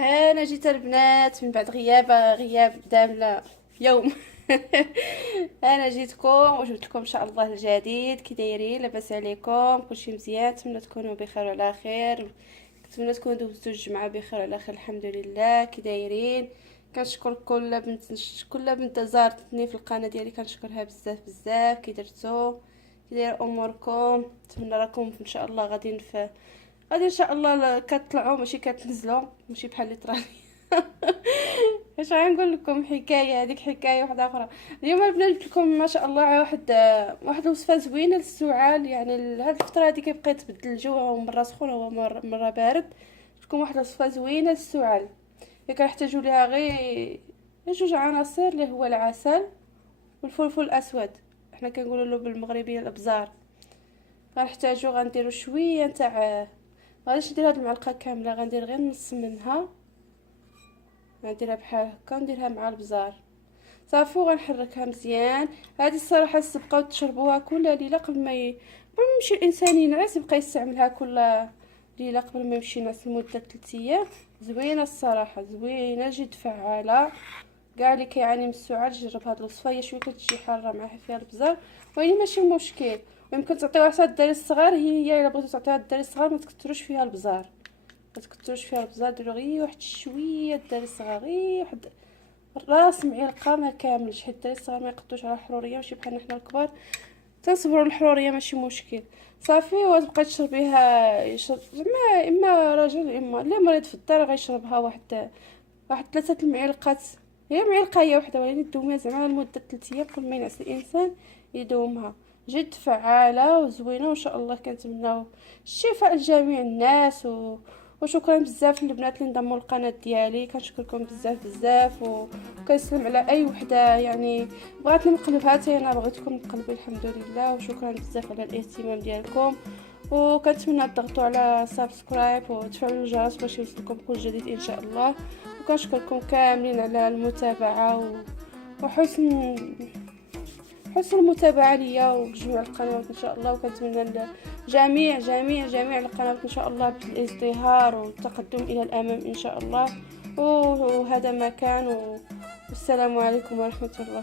انا جيت البنات من بعد غياب دام يوم. انا جيتكم وجبت لكم ان شاء الله الجديد. كي دايرين؟ لاباس عليكم؟ كلشي مزيان؟ نتمنى تكونوا بخير وعلى خير. نتمنى تكونوا دوزتوا الجمعه بخير وعلى خير. الحمد لله. كي دايرين؟ كنشكر كل بنت زارتني في القناه ديالي، كنشكرها بزاف بزاف. كي درتو؟ كي داير اموركم؟ نتمنى راكم ان شاء الله غادي ان شاء الله كتطلعوا ماشي كتنزلوا، ماشي بحال اللي طرا لي. اش غنقول لكم؟ حكايه هذيك حكايه واحده اخرى. اليوم البنات جبت لكم ما شاء الله واحد الوصفه زوينه للسعال. يعني هاد الفتره هذه كيبقى يتبدل الجو، مره سخون ومره بارد. جبت لكم واحد الوصفه زوينه للسعال. كنحتاجوا ليها غير جوج عناصر، اللي هو العسل والفلفل الاسود، احنا كنقولوا له بالمغربيه الابزار. غنديروا شويه تاع، غاديش ندير هاد المعلقه كامله، غندير غير نص منها. غنديرها بحال هكا، نديرها مع البزار صافي، وغنحركها مزيان. هذه الصراحه تبقاو تشربوها كل ليله قبل ما يمشي الانسان ينعس، يبقى يستعملها كل ليله قبل ما يمشي ينعس لمده 3 ايام. زوينه الصراحه، زوينه جد فعاله. كاع اللي كيعاني من السعال جرب هاد الوصفه. هي شويه كتجي حاره مع فيها البزار، وهي ماشي مشكل. ويمكن تعطيوها حتى الدراري الصغار. هي الا بغيتو تعطيوها الدراري الصغار ما تكثروش فيها البزار، ديروا غير واحد شويه الدراري الصغار، غير واحد راس معلقه ما كاملش، حيت الدراري الصغار ما يقدوش على الحروريه، ماشي بحالنا حنا الكبار تنصبروا الحروريه ماشي مشكل. صافي وتبقى تشربيها. زعما اما راجل اما اللي مريض في الدار غيشربها واحد 3 المعالق. هي معلقه هي وحده، ولكن يدوميها زعما لمده 3 ايام قبل ما ينعس الانسان يدومها. جد فعاله وزوينه وان شاء الله. كنتمناو الشفاء لجميع الناس وشكرا بزاف للبنات اللي انضموا للقناه ديالي. كنشكركم بزاف بزاف وكنسلم على اي وحده يعني بغاتني نقلبها. حتى انا بغيتكم نقلبوا الحمد لله. وشكرا بزاف على الاهتمام ديالكم، وكنتمنى تضغطوا على سبسكرايب وتفعلوا الجرس باش يوصلكم كل جديد ان شاء الله. وكنشكركم كاملين على المتابعه وحسن المتابعه ليا وجميع القنوات ان شاء الله. وكنتمنى جميع القنوات ان شاء الله بالازدهار والتقدم الى الامام ان شاء الله. وهذا ما كان، والسلام عليكم ورحمه الله.